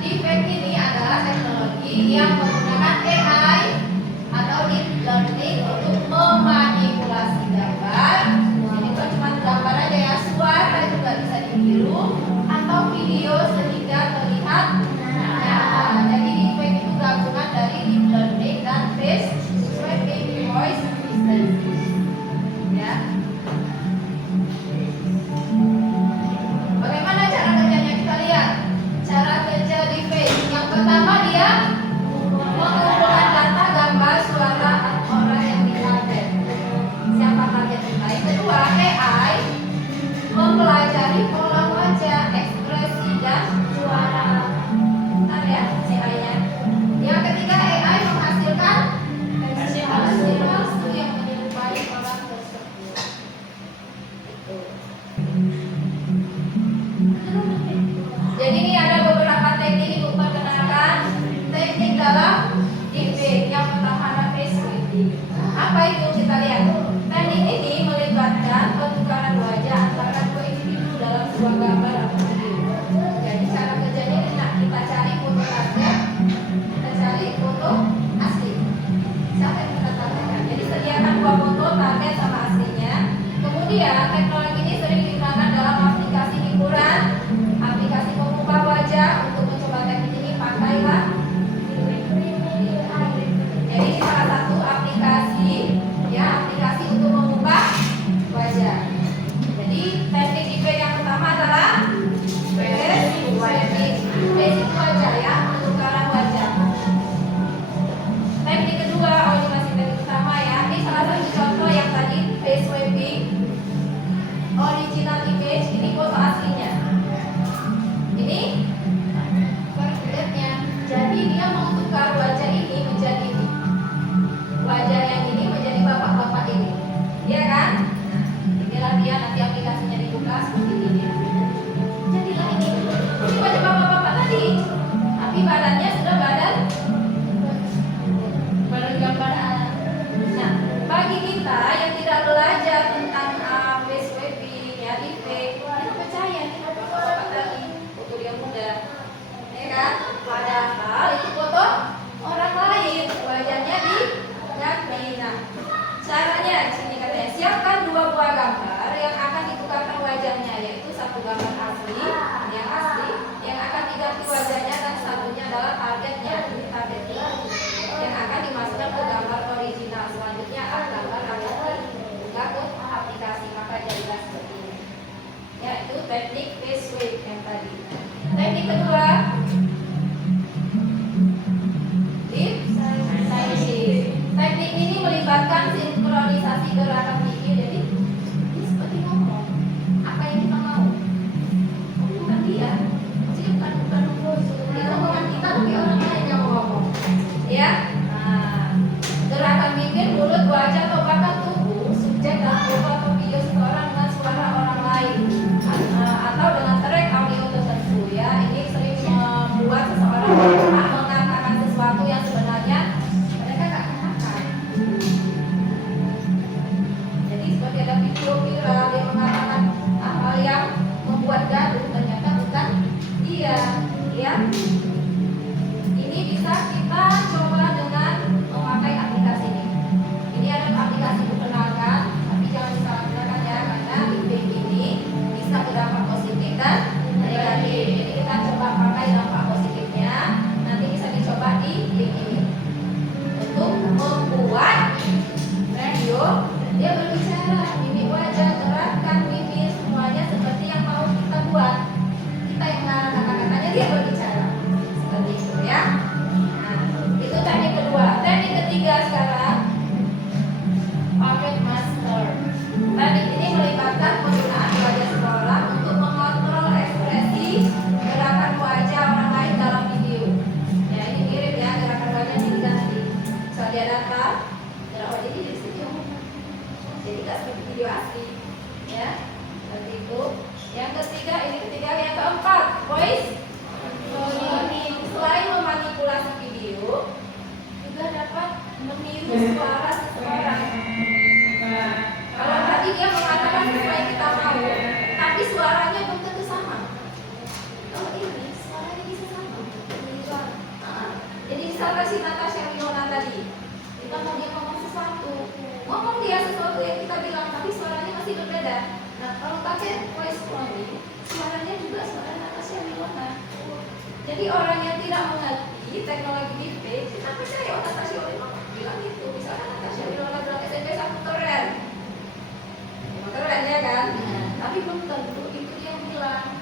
Deepfake ini adalah teknologi yang menggunakan AI atau deep learning untuk memanipulasi gambar. Ini bukan cuma gambar aja ya, suara juga bisa ditiru atau video sehingga terlihat nyata. Jadi deepfake itu gabungan dari deep learning dan face swiping voice assistant. Ya. Bagaimana cara kerjanya, kita lihat. Cara kerja deepfake. Yang pertama, dia mengumpulkan data gambar, suara orang yang ditarget. Siapa target kita? Yang kedua, AI mempelajari pola wajah, ekspresi dan suara. Bentar ya, si AI-nya. Yang ketiga, AI menghasilkan hasil palsu yang menyerupai orang tersebut. Jadi ini ada beberapa teknik untuk memperkenalkan teknik dalam deepfake. Yang pertama ada face swiping. Apa itu? Kita lihat. Teknik ini melibatkan pertukaran wajah antara dua individu dalam sebuah gambar atau video. Jadi cara kerjanya ini, kita cari foto target, kita cari foto asli. Siapa yang kita targetkan? Jadi sediakan dua foto target sama aslinya. Kemudian teknologi ini sering digunakan dalam aplikasi hiburan, aplikasi pengubah wajah. Untuk mencoba teknik ini pakailah. Jadi salah satu aplikasi, ya, aplikasi untuk mengubah wajah. Jadi teknik deepfake yang pertama adalah face swiping. Face itu wajah ya, pertukaran wajah. Teknik kedua, ini masih teknik utama ya. Ini salah satu contoh yang tadi face swiping. Original image, ini foto aslinya. Ini targetnya. Jadi dia memtukar wajah ini menjadi ini. Wajah yang ini menjadi bapak-bapak ini. Iya kan? Inilah dia, nanti aplikasinya dibuka seperti ini. Jadilah ini. Ini wajah bapak-bapak tadi. Tapi badannya sudah badan gambar anak. Nah, bagi kita yang tidak belajar tentang face swiping, ya, deepfake, kita percaya ini bapak-bapak tadi, foto dia muda, ya kan? Padahal itu foto orang lain, wajahnya diganti. Nah, caranya di sini katanya, siapkan dua buah gambar yang akan ditukarkan wajahnya, yaitu satu gambar asli yang akan diganti wajahnya, dan satunya adalah targetnya, ini targetnya yang akan dimasukkan ke gambar original. Selanjutnya gambar akan diunggah ke aplikasi, maka jadilah seperti ini. Yaitu teknik face swiping yang tadi. Teknik kedua, deep syncing. Teknik ini melibatkan sinkronisasi gerakan video. Jadi ini seperti ngomong apa yang kita mau. Bukan dia, jadi bukan omongan kita, tapi orang lain yang ngomong. Ya, gerakan bibir, mulut, wajah, atau bahkan tubuh subjek dalam foto atau video seseorang dengan suara orang lain, atau dengan track audio tertentu. Ya, ini sering membuat seseorang mengatakan sesuatu yang sebenarnya mereka nggak katakan. Jadi seperti ada video viral yang mengatakan hal yang membuat gaduh, ternyata bukan dia. Ya, ini bisa kita coba dengan memakai aplikasi ini. Ini ada aplikasi diperkenalkan, tapi jangan disalahgunakan ya, karena deepfake ini bisa berdampak positif dan negatif. Jadi kita coba pakai dampak positifnya. Nanti bisa dicoba di link ini. Untuk membuat video, dia berbicara, mimik wajah, gerakan bibir, semuanya seperti yang mau kita buat. Kita yang mengarang kata-katanya, dia berbicara seperti itu ya. Nah, itu teknik kedua. Teknik ketiga sekarang, puppet master. Teknik ini melibatkan penggunaan wajah seseorang untuk mengontrol ekspresi gerakan wajah orang lain dalam video. Ya, ini mirip ya, gerakan wajah ini diganti. Misal dia datang, gerak wajah ini di situ. Jadi tidak seperti video asli. Ya, seperti itu. Yang ketiga, ini ketiga. Yang keempat, voice misalkan si Natasha Winona tadi, kita mau dia ngomong sesuatu, dia sesuatu yang kita bilang, tapi suaranya masih berbeda. Nah, kalau pakai voice cloning, suaranya juga suara Natasha Winona. Jadi orang yang tidak mengerti teknologi deepfake, kita percaya Natasha Winona bilang itu. Misalkan Natasha Winona bilang SMS aku keren, keren ya kan? Tapi belum tentu itu dia yang bilang,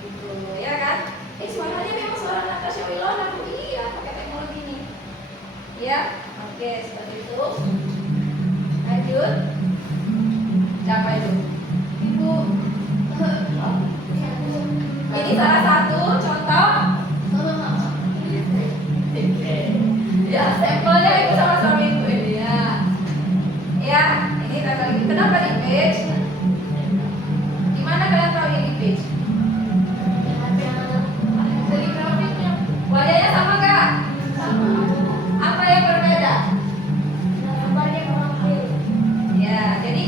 gitu ya kan? Suaranya memang suara Natasha Winona, iya pakai teknologi ini. Ya, oke seperti itu. Lanjut. Siapa itu? Ibu. Ini salah satu contoh. Ya, sampelnya itu sama-sama ibu ini ya. Ya, ini teknologi. Kenapa di page? Gimana kalian tahu ini page? Wajahnya sama nggak? Sama. Apa yang berbeda? Ya, jadi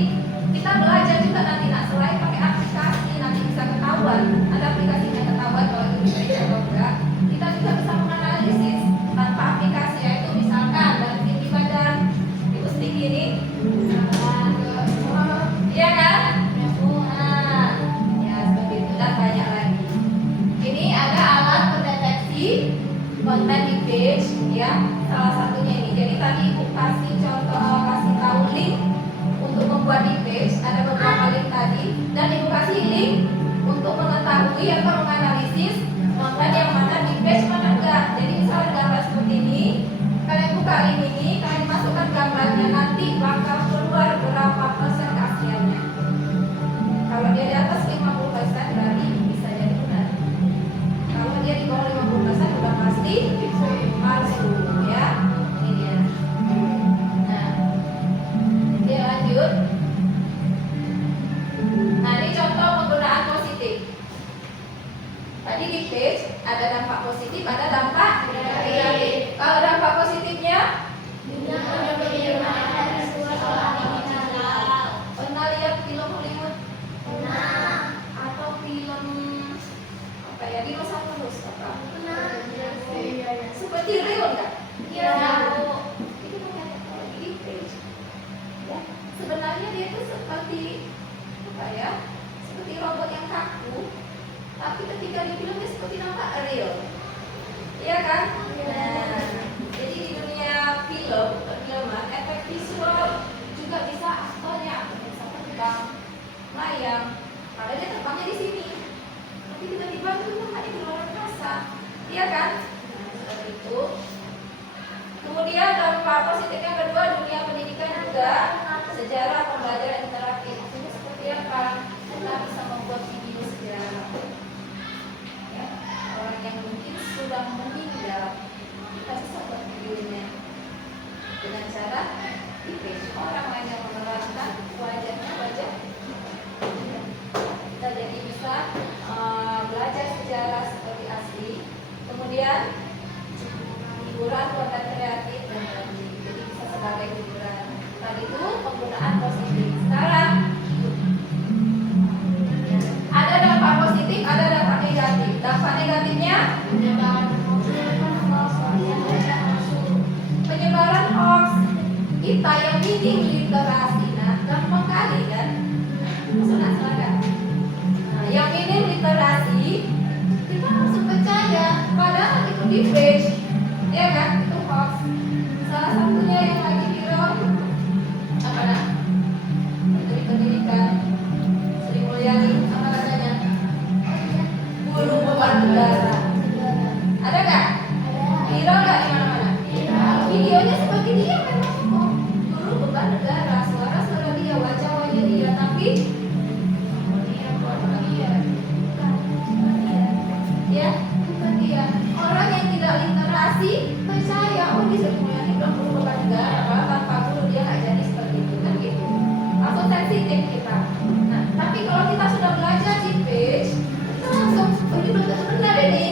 kita belajar juga nanti. Nah, selain pakai aplikasi nanti bisa ketahuan. Ada aplikasinya ketahuan kalau itu bisa atau enggak. Kita juga bisa menganalisis tanpa aplikasi, yaitu misalkan dari tinggi badan itu setinggi ini. Iya kan? Nah, ya seperti itu dan banyak lagi. Ini ada alat pendeteksi konten di page, ya. Salah satunya ini. Jadi tadi ibu kasih contoh, kasih tahu link untuk membuat di page. Ada beberapa link tadi dan ibu kasih link untuk mengetahui atau menganalisis konten yang mana di page mana enggak. Jadi misalnya gambar seperti ini, kalian buka link ini, kalian masukkan gambarnya, nanti bakal keluar berapa persen keasliannya. Kalau dia di atas 50% berarti bisa jadi benar. Kalau dia di bawah 50% udah pasti palsu, ya. Ini dia. Nah, oke lanjut. Nah, ini contoh penggunaan positif. Tadi di page ada dampak positif, ada dampak negatif. Kalau dampak positifnya, pernah lihat film Hollywood? Atau film apa ya, dinosaurus apa? Seperti real nggak? Iya. Itu pakai teknologi di page. Ya, sebenarnya dia itu seperti apa ya? Seperti robot yang kaku, tapi ketika di film dia seperti nampak real. Iya kan? Nah, jadi di dunia film, perfilman, efek visual juga bisa aktornya bisa terbang, layang. Kalau dia terbangnya di sini, tapi tiba-tiba itu hanya di luar angkasa. Iya kan? Nah, seperti itu. Kemudian dampak positif yang kedua, dunia pendidikan juga sejarah pembelajaran interaktif. Maksudnya seperti apa? Kita bisa membuat video sejarah. Ya, orang yang mungkin sudah meninggal, kita bisa buat videonya dengan cara di page. Orang lain yang menerangkan wajahnya wajah kita jadi bisa belajar sejarah seperti asli. Kemudian hiburan, konten kreatif dan lain-lain. Jadi bisa sebagai hiburan. Tadi itu penggunaan positif. Sekarang ada dampak positif, ada dampak negatif. Dampak negatifnya penyebaran hoax. Kita yang minim literasi, nah gampang kali kan? Silakan. Nah, yang minim literasi kita langsung percaya, padahal itu di page, ya kan? Itu hoax. Salah satunya yang lagi viral apa nah? Menteri Pendidikan Sri Mulyani, apa katanya? Guru beban negara. Ada nggak? Viral nggak di mana-mana? Videonya seperti dia memang kok. Guru beban negara, suara dia, wajah dia, tapi ya, bukan dia. Orang yang tidak literasi percaya, oh ini Sri Mulyani belum guru beban negara, kalau tanpa guru dia nggak jadi seperti itu kan gitu. Langsung sensitif kita. Nah, tapi kalau kita sudah belajar di page, kita langsung, oh ini belum tentu benar ini.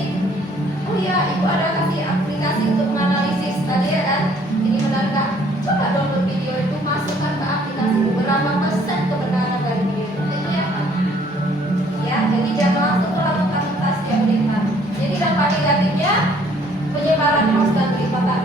Oh ya, ibu ada kasih aplikasi untuk menganalisis tadi ya kan? Ini benar nggak? Coba download video itu, masukkan ke aplikasi berapa persen kebenaran dari video itu ya kan? Ya, jadi jangan langsung melakukan setiap melihat. Jadi dampak negatifnya penyebaran hoax dan berita tak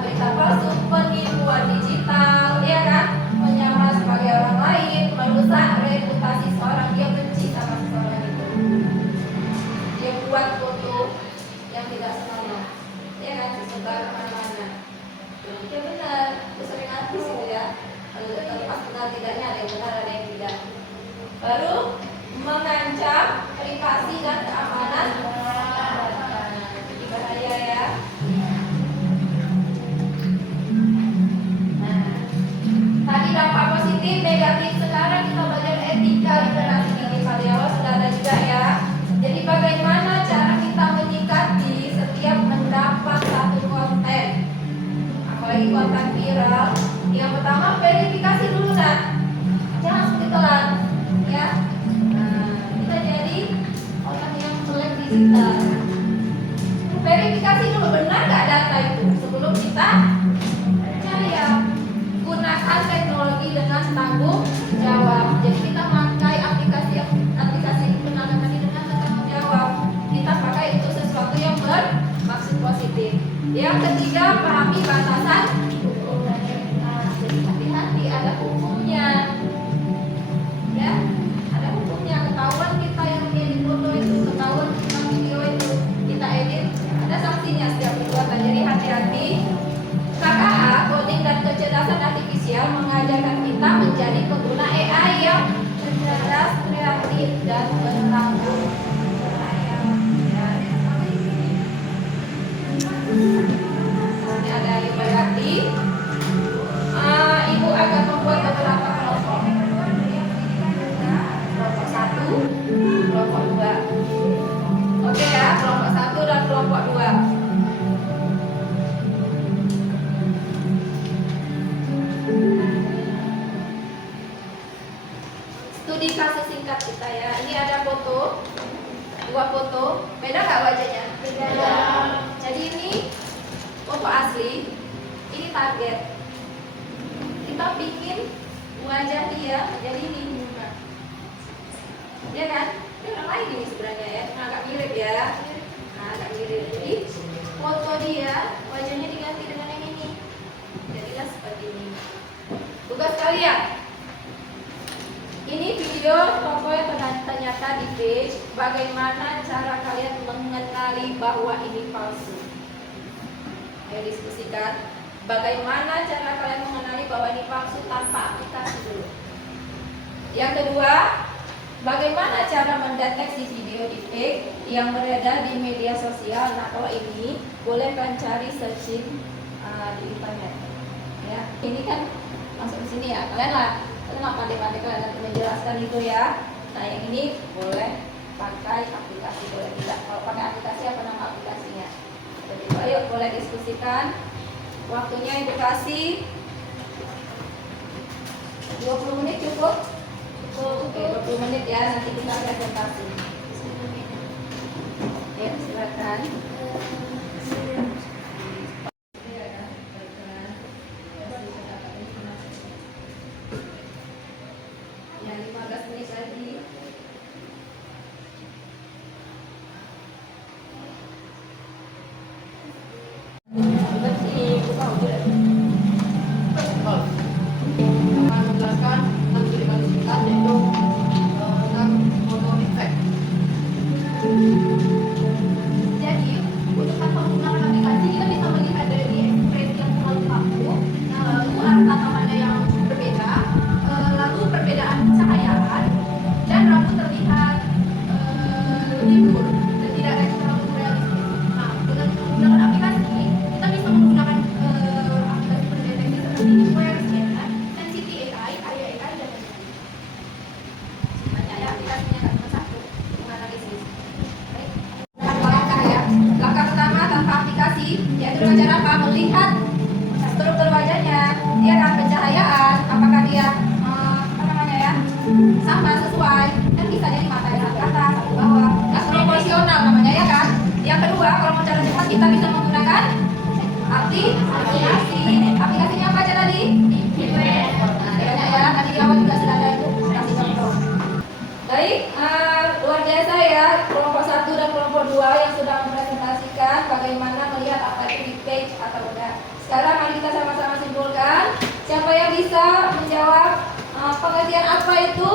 Yang ketiga, pahami batasan hukum. Nah, jadi hati-hati, ada hukumnya. Ya, ada hukumnya. Ketahuan kita yang edit foto itu, ketahuan kita video itu, kita edit, ada sanksinya setiap perbuatan. Jadi hati-hati. KKA, coding dan kecerdasan artifisial mengajarkan kita menjadi pengguna AI yang cerdas, kreatif, dan menanggung. Ini ada yang berarti ibu akan membuat beberapa kelompok. Kelompok 1, kelompok 2. Oke ya, kelompok 1 dan kelompok 2. Studi kasus singkat kita ya. Ini ada foto, 2 foto. Beda nggak wajahnya? Beda. Jadi ini foto asli, ini target. Kita bikin wajah dia jadi ini. Ya kan? Ini orang lain ini sebenarnya ya, cuma agak mirip ya. Nah, agak mirip. Jadi foto dia wajahnya diganti dengan yang ini. Jadilah seperti ini. Tugas kalian. Ini video foto yang ternyata di page. Bagaimana cara kalian mengenali bahwa ini palsu? Ayo diskusikan. Bagaimana cara kalian mengenali bahwa ini palsu tanpa aplikasi dulu? Yang kedua, bagaimana cara mendeteksi video deepfake yang beredar di media sosial? Nah, kalau ini boleh kalian cari searching di internet. Ya, ini kan masuk di sini ya. Kalian pandai-pandai kalian nanti menjelaskan itu ya. Nah, yang ini boleh pakai aplikasi, boleh tidak. Kalau pakai aplikasi, apa nama aplikasinya? Jadi, ayo boleh diskusikan. Waktunya ibu kasih 20 menit cukup? Oke, 20 menit ya, nanti kita presentasi. Ya, silakan. Ya, 15 menit lagi. Menjelaskan tentang kiriman singkat yaitu tentang foto deepfake. Jadi, untuk tanpa menggunakan aplikasi kita bisa melihat dari ekspresi yang terlalu kaku, lalu kata mana yang berbeda, lalu perbedaan pencahayaan, dan rambut terlihat libur dan tidak terlalu realistis. Nah, dengan menggunakan aplikasi kita bisa menggunakan aplikasi pendeteksi seperti Square, Scanner, Sensity AI, Kaya AI, dan lain-lain. Banyak ya aplikasinya, kan cuma satu menganalisis. Baik. Langkah ya. Langkah pertama tanpa aplikasi yaitu dengan cara apa? Melihat struktur wajahnya, dia kan pencahayaan, apakah dia apa namanya ya sama sesuai, dan bisa jadi mata yang satu atas, satu bawah, nggak proporsional namanya ya kan. Yang kedua, kalau mau cara cepat kita bisa menggunakan aplikasi. Aplikasinya apa aja tadi? Banyak ya, tadi di awal juga sudah ada itu kasih contoh. Baik, luar biasa ya kelompok 1 dan kelompok 2 yang sudah mempresentasikan bagaimana melihat apa itu deepfake atau enggak. Sekarang mari kita sama-sama simpulkan. Siapa yang bisa menjawab pengertian apa itu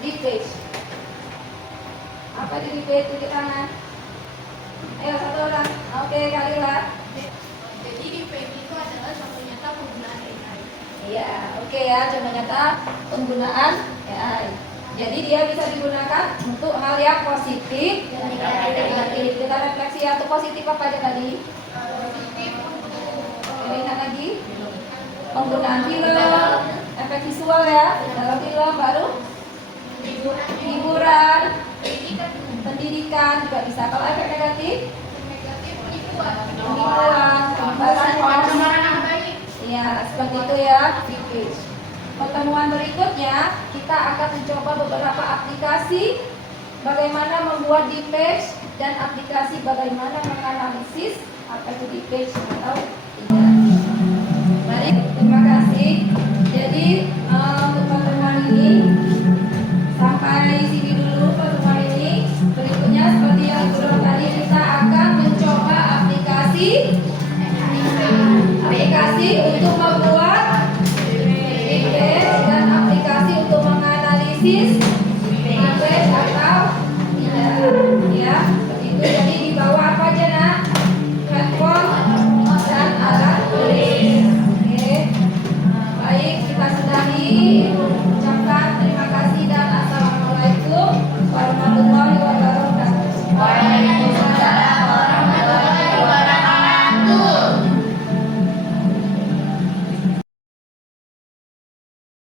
deepfake? Apa itu deepfake? Tunjuk tangan. Ayo satu orang. Oke, kalilah. Jadi deepfake itu adalah contoh nyata penggunaan AI. Iya, oke ya, contoh nyata penggunaan AI. Jadi dia bisa digunakan untuk hal yang positif dan negatif. Kita refleksi atau positif apa aja tadi? Positif untuk Lihat lagi. Penggunaan film, efek visual ya, dalam film baru hiburan, pendidikan juga bisa. Kalau efek negatif, penipuan, pencemaran nama baik. Iya, seperti itu ya. Pertemuan berikutnya kita akan mencoba beberapa aplikasi bagaimana membuat deepfake dan aplikasi bagaimana menganalisis apa itu deepfake atau tidak. Baik, terima kasih. Jadi untuk pertemuan ini sampai sini dulu pertemuan ini. Berikutnya seperti yang sudah tadi kita akan mencoba aplikasi Waalaikumsalam.